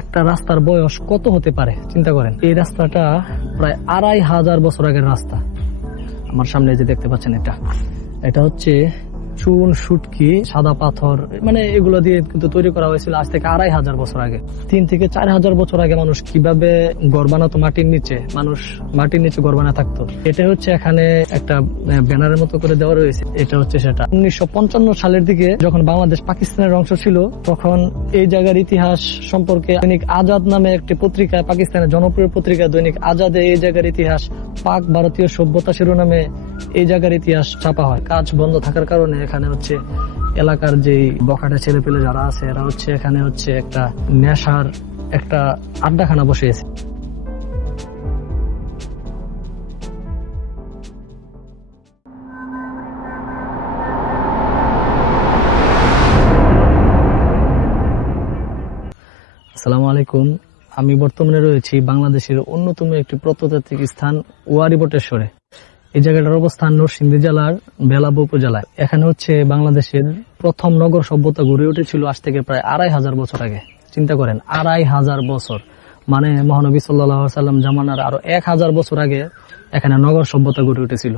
একটা রাস্তার বয়স কত হতে পারে চিন্তা করেন। এই রাস্তাটা প্রায় 2500 বছর আগের রাস্তা। আমার সামনে যে দেখতে পাচ্ছেন এটা হচ্ছে চুন, শুটকি, সাদা পাথর, মানে এগুলো দিয়ে কিন্তু তৈরি করা হয়েছিল আজ থেকে 2500 বছর আগে। 3 থেকে 4000 বছর আগে মানুষ কিভাবে ঘর বানাতো মাটির নিচে, মানুষ মাটির নিচে ঘর বানা থাকতো। এটা হচ্ছে এখানে একটা ব্যানারের মতো করে দেওয়া রয়েছে। এটা হচ্ছে সেটা 1955 সালের দিকে যখন বাংলাদেশ পাকিস্তানের অংশ ছিল, তখন এই জায়গার ইতিহাস সম্পর্কে দৈনিক আজাদ নামে একটি পত্রিকা, পাকিস্তানের জনপ্রিয় পত্রিকা দৈনিক আজাদে এই জায়গার ইতিহাস, পাক ভারতীয় সভ্যতা শিরোনামে এই জায়গার ইতিহাস ছাপা হয়। কাজ বন্ধ থাকার কারণে এখানে হচ্ছে এলাকার যে বখাটে ছেলে পেলে যারা আছে, এরা হচ্ছে এখানে হচ্ছে একটা নেশার একটা আড্ডাখানা বসিয়েছে। আসসালামু আলাইকুম। আমি বর্তমানে রয়েছি বাংলাদেশের অন্যতম একটি প্রত্নতাত্ত্বিক স্থান ওয়ারী বটেশ্বরে। এই জায়গাটার অবস্থান নরসিংদী জেলার বেলাব উপজেলায়। এখানে হচ্ছে বাংলাদেশের প্রথম নগর সভ্যতা গড়ে উঠেছিল আজ থেকে প্রায় 2500 বছর আগে। চিন্তা করেন 2500 বছর, মানে মহানবী সাল্লাল্লাহু আলাইহি ওয়াসাল্লাম জামানার আরো 1000 বছর আগে এখানে নগর সভ্যতা গড়ে উঠেছিল।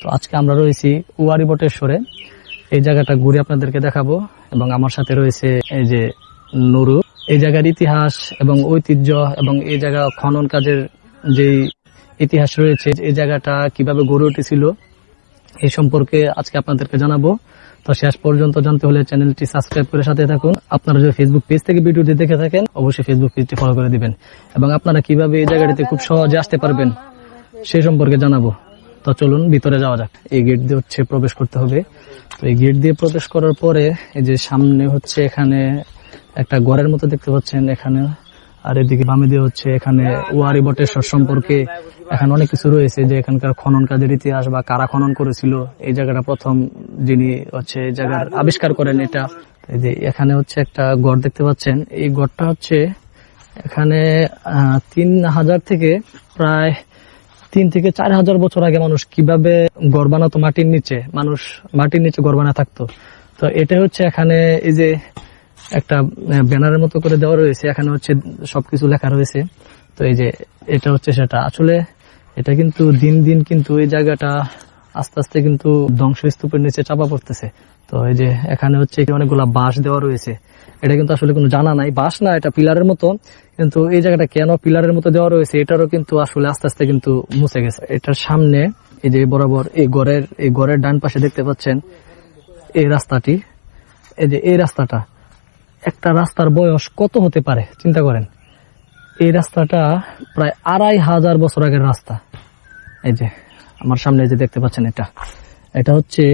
তো আজকে আমরা রয়েছি ওয়ারী বটেশ্বরে। এই জায়গাটা ঘুরে আপনাদেরকে দেখাবো এবং আমার সাথে রয়েছে এই যে নুরু। এই জায়গার ইতিহাস এবং ঐতিহ্য এবং এই জায়গা খনন কাজের যে ইতিহাস রয়েছে, এই জায়গাটা কিভাবে গড়ে উঠেছিল এই সম্পর্কে আজকে আপনাদেরকে জানাবো। তো শেষ পর্যন্ত জানতে হলে চ্যানেলটি সাবস্ক্রাইব করে সাথে থাকুন। আপনারা যদি ফেসবুক পেজ থেকে ভিডিওটি দেখে থাকেন, অবশ্যই ফেসবুক পেজটি ফলো করে দিবেন এবং আপনারা কিভাবে এই জায়গাটিতে খুব সহজে আসতে পারবেন সেই সম্পর্কে জানাবো। তো চলুন ভিতরে যাওয়া যাক। এই গেট দিয়ে হচ্ছে প্রবেশ করতে হবে। তো এই গেট দিয়ে প্রবেশ করার পরে এই যে সামনে হচ্ছে এখানে একটা ঘরের মতো দেখতে পাচ্ছেন এখানে, আর এদিকে বামে দিয়ে হচ্ছে এখানে ওয়ারী বটেশ্বর সম্পর্কে এখানে অনেক কিছু রয়েছে, যে এখানকার খনন কাজের ইতিহাস বা কারা খনন করেছিল, এই জায়গাটা প্রথম যিনি হচ্ছে এই জায়গার আবিষ্কার করেন এটা। এই যে এখানে হচ্ছে একটা ঘর দেখতে পাচ্ছেন। এই ঘরটা হচ্ছে এখানে 3000 থেকে প্রায় 3 থেকে 4000 বছর আগে মানুষ কিভাবে ঘর বানাতো মাটির নিচে, মানুষ মাটির নিচে ঘর বানা থাকতো। তো এটা হচ্ছে এখানে এই যে একটা ব্যানারের মতো করে দেওয়া রয়েছে, এখানে হচ্ছে সবকিছু লেখা রয়েছে। তো এই যে এটা হচ্ছে সেটা, আসলে এটা কিন্তু দিন দিন কিন্তু এই জায়গাটা আস্তে আস্তে কিন্তু ধ্বংসস্তূপের নিচে চাপা পড়তেছে। তো এই যে এখানে হচ্ছে অনেকগুলা বাঁশ দেওয়া রয়েছে। এটা কিন্তু আসলে কোনো জানা নাই, বাঁশ না, এটা পিলারের মতো। কিন্তু এই জায়গাটা কেন পিলারের মতো দেওয়া রয়েছে এটারও কিন্তু আসলে আস্তে আস্তে কিন্তু মুছে গেছে। এটার সামনে এই যে বরাবর এই ঘরের ডান পাশে দেখতে পাচ্ছেন এই রাস্তাটি, এই যে এই রাস্তাটা, একটা রাস্তার বয়স কত হতে পারে চিন্তা করেন। এই রাস্তাটা প্রায় 2500 বছর আগের রাস্তা। এই যে আমার সামনে যে দেখতে পাচ্ছেন এটা হচ্ছে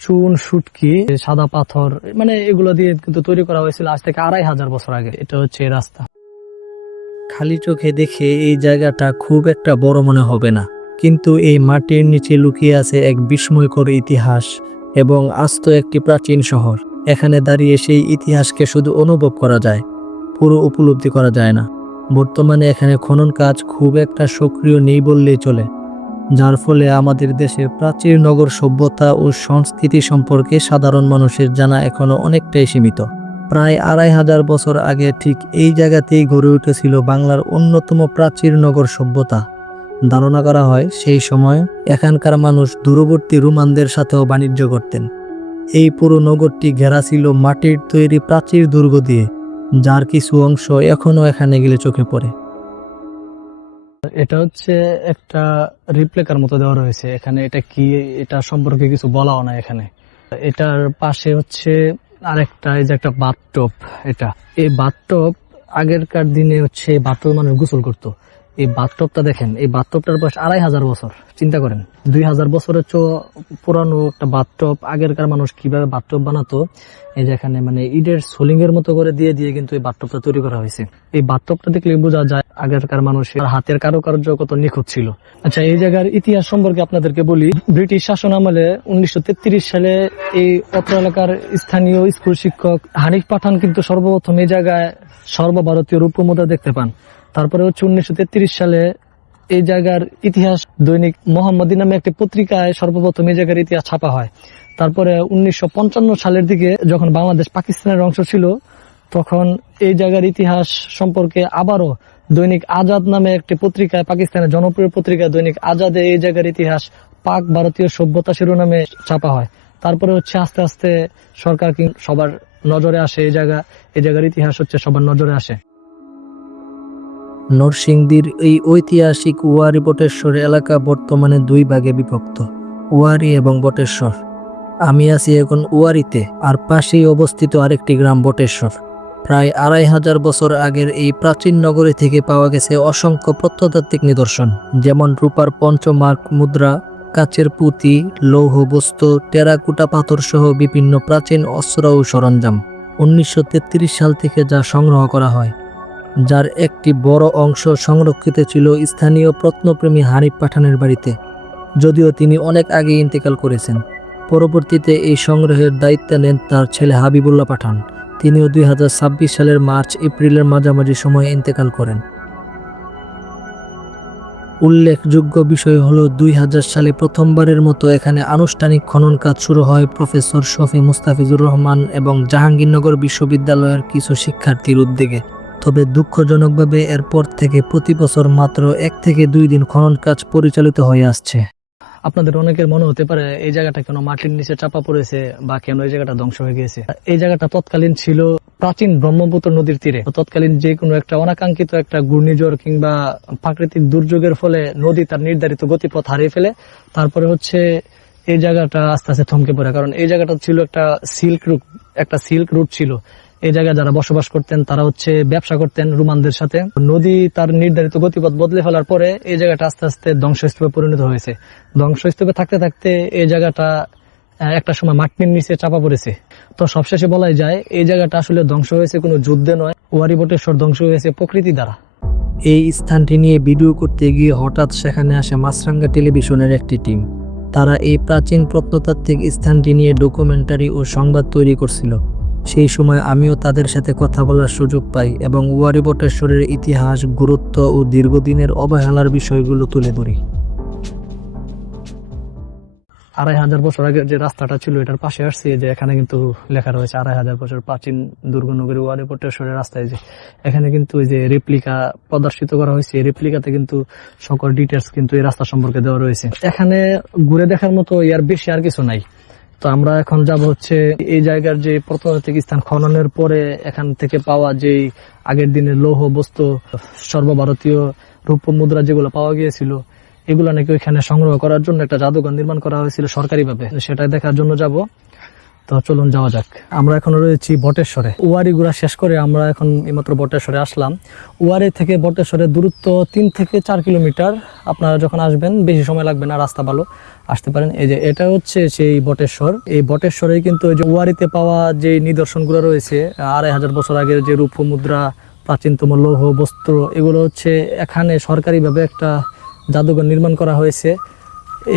চুন, শুটকি, সাদা পাথর, মানে এগুলো দিয়ে কিন্তু তৈরি করা হয়েছিল আজ থেকে 2500 বছর আগে। এটা হচ্ছে এই রাস্তা। খালি চোখে দেখে এই জায়গাটা খুব একটা বড় মনে হবে না, কিন্তু এই মাটির নিচে লুকিয়ে আছে এক বিস্ময়কর ইতিহাস এবং আস্ত একটি প্রাচীন শহর। এখানে দাঁড়িয়ে সেই ইতিহাসকে শুধু অনুভব করা যায়, পুরো উপলব্ধি করা যায় না। বর্তমানে এখানে খনন কাজ খুব একটা সক্রিয় নেই বললেই চলে, যার ফলে আমাদের দেশের প্রাচীন নগর সভ্যতা ও সংস্কৃতি সম্পর্কে সাধারণ মানুষের জানা এখনো অনেকটাই সীমিত। প্রায় 2500 বছর আগে ঠিক এই জায়গাতেই গড়ে উঠেছিল বাংলার অন্যতম প্রাচীন নগর সভ্যতা। ধারণা করা হয় সেই সময় এখানকার মানুষ দূরবর্তী রোমানদের সাথেও বাণিজ্য করতেন। এই পুরো নগরটি ঘেরা ছিল মাটির তৈরি প্রাচীর দুর্গ দিয়ে, যার কিছু অংশ এখনো এখানে গেলে চোখে পড়ে। এটা হচ্ছে একটা রিপ্লেকার মতো দেওয়া রয়েছে এখানে। এটা কি, এটা সম্পর্কে কিছু বলাও না এখানে। এটার পাশে হচ্ছে আরেকটা, এই যে একটা বাথটব। এটা এই বাথটব আগেরকার দিনে হচ্ছে বাথটব মানুষ গোসল করতো। এই বাথটবটা দেখেন, এই বাথটবটার বয়স 2500 বছর। চিন্তা করেন 2000 বছরের পুরানো একটা বাথটব, আগেরকার মানুষ কিভাবে বাথটব বানাতো। এই যে এখানে মানে ইটের সোলিং এর মতো করে দিয়ে দিয়ে কিন্তু এই বাথটবটা তৈরি করা হয়েছে। এই বাথটবটা দেখলে বোঝা যায় আগেরকার মানুষের হাতের কারুকার্য কত নিখুঁত ছিল। আচ্ছা, এই জায়গার ইতিহাস সম্পর্কে আপনাদেরকে বলি। ব্রিটিশ শাসন আমলে 1933 সালে এই অত্র এলাকার স্থানীয় স্কুল শিক্ষক হানিফ পাঠান কিন্তু সর্বপ্রথম এই জায়গায় সর্বভারতীয় রৌপ্য মুদ্রা দেখতে পান। তারপরে হচ্ছে 1933 সালে এই জায়গার ইতিহাস দৈনিক মোহাম্মদী নামে একটি পত্রিকায় সর্বপ্রথম এই জায়গার ইতিহাস ছাপা হয়। তারপরে 1955 সালের দিকে যখন বাংলাদেশ পাকিস্তানের অংশ ছিল, তখন এই জায়গার ইতিহাস সম্পর্কে আবারও দৈনিক আজাদ নামে একটি পত্রিকায়, পাকিস্তানের জনপ্রিয় পত্রিকা দৈনিক আজাদে এই জায়গার ইতিহাস পাক ভারতীয় সভ্যতা শিরোনামে ছাপা হয়। তারপরে হচ্ছে আস্তে আস্তে সরকার সবার নজরে আসে, এই জায়গার ইতিহাস হচ্ছে সবার নজরে আসে। নরসিংদীর এই ঐতিহাসিক ওয়ারী বটেশ্বর এলাকা বর্তমানে দুই ভাগে বিভক্ত, ওয়ারী এবং বটেশ্বর। আমি আছি এখন ওয়ারীতে, আর পাশেই অবস্থিত আরেকটি গ্রাম বটেশ্বর। প্রায় 2500 বছর আগের এই প্রাচীন নগরী থেকে পাওয়া গেছে অসংখ্য প্রত্নতাত্ত্বিক নিদর্শন, যেমন রূপার পঞ্চমার্ক মুদ্রা, কাচের পুঁতি, লৌহ বস্তু, টেরাকোটা পাথর সহ বিভিন্ন প্রাচীন অস্ত্র ও সরঞ্জাম। 1933 সাল থেকে যা সংগ্রহ করা হয়, যার একটি বড় অংশ সংরক্ষিত ছিল স্থানীয় প্রত্নপ্রেমী হানিফ পাঠানের বাড়িতে, যদিও তিনি অনেক আগে ইন্তেকাল করেছেন। পরবর্তীতে এই সংগ্রহের দায়িত্ব নেন তার ছেলে হাবিবুল্লাহ পাঠান। তিনিও 2026 সালের মার্চ-এপ্রিলের মাঝামাঝি সময়ে ইন্তেকাল করেন। উল্লেখযোগ্য বিষয় হলো 2000 সালে প্রথমবারের মতো এখানে আনুষ্ঠানিক খনন কাজ শুরু হয় প্রফেসর শফি মুস্তাফিজুর রহমান এবং জাহাঙ্গীরনগর বিশ্ববিদ্যালয়ের কিছু শিক্ষার্থীর উদ্যোগে। তবে দুঃখজনকভাবে এরপর থেকে প্রতি বছর মাত্র 1 থেকে 2 দিন খনন কাজ পরিচালিত হয়ে আসছে। আপনাদের অনেকের মনে হতে পারে এই জায়গাটা কেন মাটির নিচে চাপা পড়েছে বা কেন এই জায়গাটা ধ্বংস হয়ে গেছে। এই জায়গাটা তৎকালীন ছিল প্রাচীন ব্রহ্মপুত্র নদীর তীরে। তৎকালীন যে কোনো একটা অনাকাঙ্ক্ষিত একটা ঘূর্ণিঝড় কিংবা প্রাকৃতিক দুর্যোগের ফলে নদী তার নির্ধারিত গতিপথ হারিয়ে ফেলে। তারপরে হচ্ছে এই জায়গাটা আস্তে আস্তে থমকে পড়ে, কারণ এই জায়গাটা ছিল একটা সিল্ক রুট ছিল। এই জায়গায় যারা বসবাস করতেন তারা হচ্ছে ব্যবসা করতেন রোমানদের সাথে। নদী তার নির্ধারিত গতিপথ বদলে ফেলার পরে এই জায়গাটা আস্তে আস্তে ধ্বংসস্তূপে পরিণত হয়েছে। ধ্বংসস্তূপে থাকতে থাকতে এই জায়গাটা একটা সময় মাটির নিচে চাপা পড়েছে। তো সবশেষে বলাই যায় এই জায়গাটা আসলে ধ্বংস হয়েছে কোনো যুদ্ধে নয়, ওয়ারী বটেশ্বর ধ্বংস হয়েছে প্রকৃতি দ্বারা। এই স্থানটি নিয়ে ভিডিও করতে গিয়ে হঠাৎ সেখানে আসে মাছরাঙ্গা টেলিভিশনের একটি টিম। তারা এই প্রাচীন প্রত্নতাত্ত্বিক স্থানটি নিয়ে ডকুমেন্টারি ও সংবাদ তৈরি করছিল। সেই সময় আমিও তাদের সাথে কথা বলার সুযোগ পাই এবং ওয়ারী বটেশ্বরের ইতিহাস, গুরুত্ব ও দীর্ঘদিনের অবহেলার বিষয়গুলো তুলে ধরি। 2500 বছর আগের যে রাস্তাটা ছিল এটার পাশে আসছে, যে এখানে কিন্তু লেখা রয়েছে 2500 বছর প্রাচীন দুর্গনগরী ওয়ারী বটেশ্বরের রাস্তায়। যে এখানে কিন্তু এই যে রেপ্লিকা প্রদর্শিত করা হয়েছে, এই রেপ্লিকাতে কিন্তু সকল ডিটেলস কিন্তু এই রাস্তা সম্পর্কে দেওয়া রয়েছে। এখানে ঘুরে দেখার মতো এর বেশি আর কিছু নাই। তো আমরা এখন যাব হচ্ছে এই জায়গার যে প্রত্নতাত্ত্বিক স্থান খননের পরে এখান থেকে পাওয়া যে আগের দিনের লৌহ বস্তু, সর্বভারতীয় রৌপ্য মুদ্রা যেগুলো পাওয়া গিয়েছিল, এগুলো নাকি ওইখানে সংগ্রহ করার জন্য একটা জাদুঘর নির্মাণ করা হয়েছিল সরকারিভাবে। সেটা দেখার জন্য যাব। তো চলুন যাওয়া যাক। আমরা এখন রয়েছি বটেশ্বরে। ওয়ারী ঘোরা শেষ করে আমরা এখন এইমাত্র বটেশ্বরে আসলাম। ওয়ারী থেকে বটেশ্বরের দূরত্ব 3 থেকে 4 কিলোমিটার। আপনারা যখন আসবেন বেশি সময় লাগবে না, রাস্তা ভালো, আসতে পারেন। এই যে এটা হচ্ছে সেই বটেশ্বর। এই বটেশ্বরে কিন্তু ওই যে ওয়ারীতে পাওয়া যে নিদর্শনগুলো রয়েছে 2500 বছর আগের যে রূপ মুদ্রা, প্রাচীনতম লৌহ বস্ত্র, এগুলো হচ্ছে এখানে সরকারিভাবে একটা জাদুঘর নির্মাণ করা হয়েছে।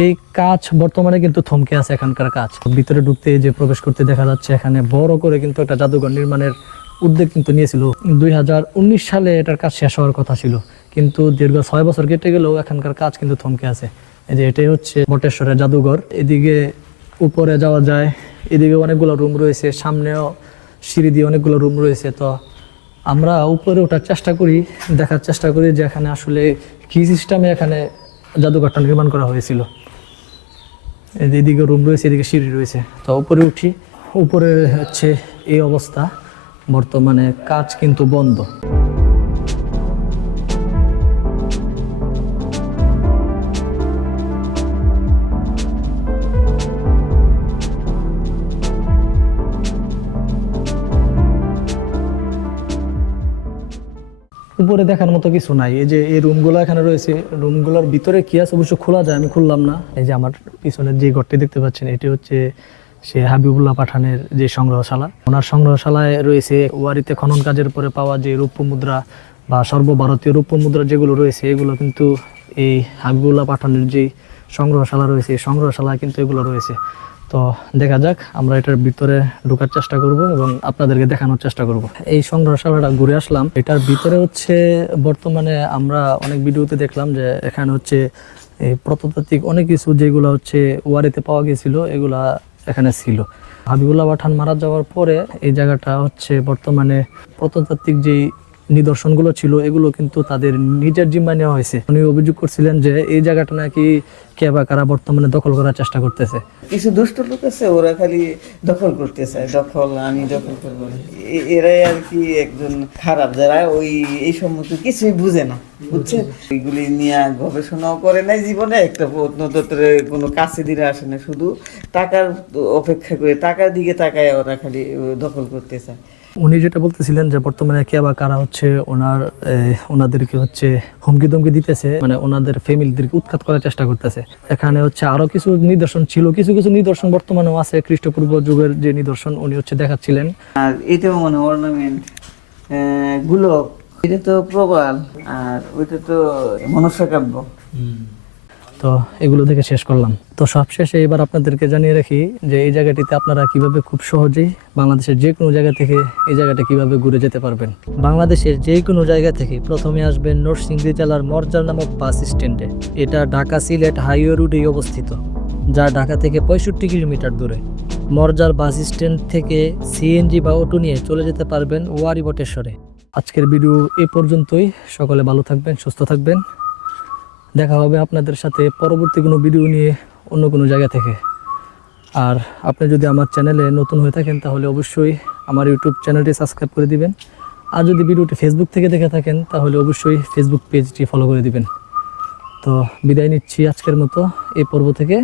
এই কাজ বর্তমানে কিন্তু থমকে আছে, এখানকার কাজ। ভিতরে ঢুকতে যে প্রবেশ করতে দেখা যাচ্ছে এখানে বড় করে কিন্তু একটা জাদুঘর নির্মাণের উদ্যোগ কিন্তু নিয়েছিল। 2019 সালে এটার কাজ শেষ হওয়ার কথা ছিল, কিন্তু দীর্ঘ 6 বছর কেটে গেলেও এখানকার কাজ কিন্তু থমকে আছে। এই যে এটাই হচ্ছে বটেশ্বরের জাদুঘর। এদিকে উপরে যাওয়া যায়, এদিকে অনেকগুলো রুম রয়েছে, সামনেও সিঁড়ি দিয়ে অনেকগুলো রুম রয়েছে। তো আমরা উপরে ওঠার চেষ্টা করি, দেখার চেষ্টা করি যে এখানে আসলে কি সিস্টেমে এখানে জাদুঘরটা নির্মাণ করা হয়েছিল। এদিকে রুম রয়েছে, এদিকে সিঁড়ি রয়েছে। তো উপরে উঠি, উপরে হচ্ছে এই অবস্থা। বর্তমানে কাজ কিন্তু বন্ধ। উপরে দেখার মতো কিছু নাই। এই যে এই রুমগুলো এখানে রয়েছে, রুমগুলোর ভিতরে কি আছে অবশ্য খোলা যায়, আমি খুললাম না। এই যে আমার পিছনের যে ঘরটি দেখতে পাচ্ছেন, এটি হচ্ছে সে হাবিবুল্লাহ পাঠানের যে সংগ্রহশালা। ওনার সংগ্রহশালায় রয়েছে ওয়ারীতে খনন কাজের পরে পাওয়া যে রৌপ্য মুদ্রা বা সর্বভারতীয় রৌপ্য মুদ্রা যেগুলো রয়েছে, এগুলো কিন্তু এই হাবিবুল্লাহ পাঠানের যে সংগ্রহশালা রয়েছে, এই সংগ্রহশালায় কিন্তু এগুলো রয়েছে। তো দেখা যাক, আমরা এটার ভিতরে ঢোকার চেষ্টা করব এবং আপনাদেরকে দেখানোর চেষ্টা করব। এই সংগ্রহশালাটা ঘুরে আসলাম। এটার ভিতরে হচ্ছে বর্তমানে আমরা অনেক ভিডিওতে দেখলাম যে এখানে হচ্ছে এই প্রত্নতাত্ত্বিক অনেক কিছু যেগুলো হচ্ছে ওয়ারীতে পাওয়া গেছিল, এগুলা এখানে ছিল। হাবিবুল্লাহ পাঠান মারা যাওয়ার পরে এই জায়গাটা হচ্ছে বর্তমানে প্রত্নতাত্ত্বিক যেই নিদর্শনগুলো ছিল এগুলো কিন্তু তাদের নিজের জিম্মায় নেওয়া হয়েছে। উনি অভিযোগ করছিলেন যে এই জায়গাটা নাকি কে বা কারা বর্তমানে দখল করার চেষ্টা করতেছে। কিছু দুষ্ট লোক আছে, ওরা খালি দখল করতে চায়, আমি দখল করবো। এরাই আর কি একজন খারাপ, যারা ওই এই সম্মুখে কিছুই বুঝে না, বুঝছেন? এগুলি নিয়ে গবেষণাও করে নাই জীবনে, একটা প্রত্নতত্ত্বের কোনো কাছে দিকে আসে না, শুধু টাকার অপেক্ষা করে, টাকার দিকে তাকায় ওরা খালি দখল করতে চায়। উনি যেটা বলতেছিলেন যে বর্তমানে কে বা কারা হচ্ছে ওনাদেরকে হচ্ছে হুমকি দমকি দিতেছে, মানে ওনাদের ফ্যামিলিদেরকে উৎখাত করার চেষ্টা করতেছে। এখানে হচ্ছে আরো কিছু নিদর্শন ছিল, কিছু কিছু নিদর্শন বর্তমানেও আছে, খ্রিস্টপূর্ব যুগের যে নিদর্শন উনি হচ্ছে দেখাচ্ছিলেন। আর এটাও মানে অর্নামেন্ট, গুলক, এটা তো প্রবাল, আর ওইটা তো মনসাকাব্য। তো এগুলো দেখে শেষ করলাম। তো সবশেষে এবার আপনাদেরকে জানিয়ে রাখি যে এই জায়গাটিতে আপনারা কিভাবে খুব সহজেই বাংলাদেশের যে কোনো জায়গা থেকে এই জায়গাটা কিভাবে ঘুরে যেতে পারবেন। বাংলাদেশের যে কোনো জায়গা থেকে প্রথমে আসবেন নরসিংদী জেলার মরজার নামক বাস স্ট্যান্ডে। এটা ঢাকা সিলেট হাইওয়ে রুটেই অবস্থিত, যা ঢাকা থেকে 65 কিলোমিটার দূরে। মরজার বাস স্ট্যান্ড থেকে সিএনজি বা অটো নিয়ে চলে যেতে পারবেন ওয়ারী বটেশ্বরে। আজকের ভিডিও এই পর্যন্তই। সকলে ভালো থাকবেন, সুস্থ থাকবেন। দেখা হবে আপনাদের সাথে পরবর্তী কোনো ভিডিও নিয়ে অন্য কোনো জায়গা থেকে। আর আপনি যদি আমার চ্যানেলে নতুন হয়ে থাকেন তাহলে অবশ্যই আমার ইউটিউব চ্যানেলটি সাবস্ক্রাইব করে দিবেন। আর যদি ভিডিওটি ফেসবুক থেকে দেখে থাকেন তাহলে অবশ্যই ফেসবুক পেজটি ফলো করে দিবেন। তো বিদায় নিচ্ছি আজকের মতো এই পর্ব থেকে।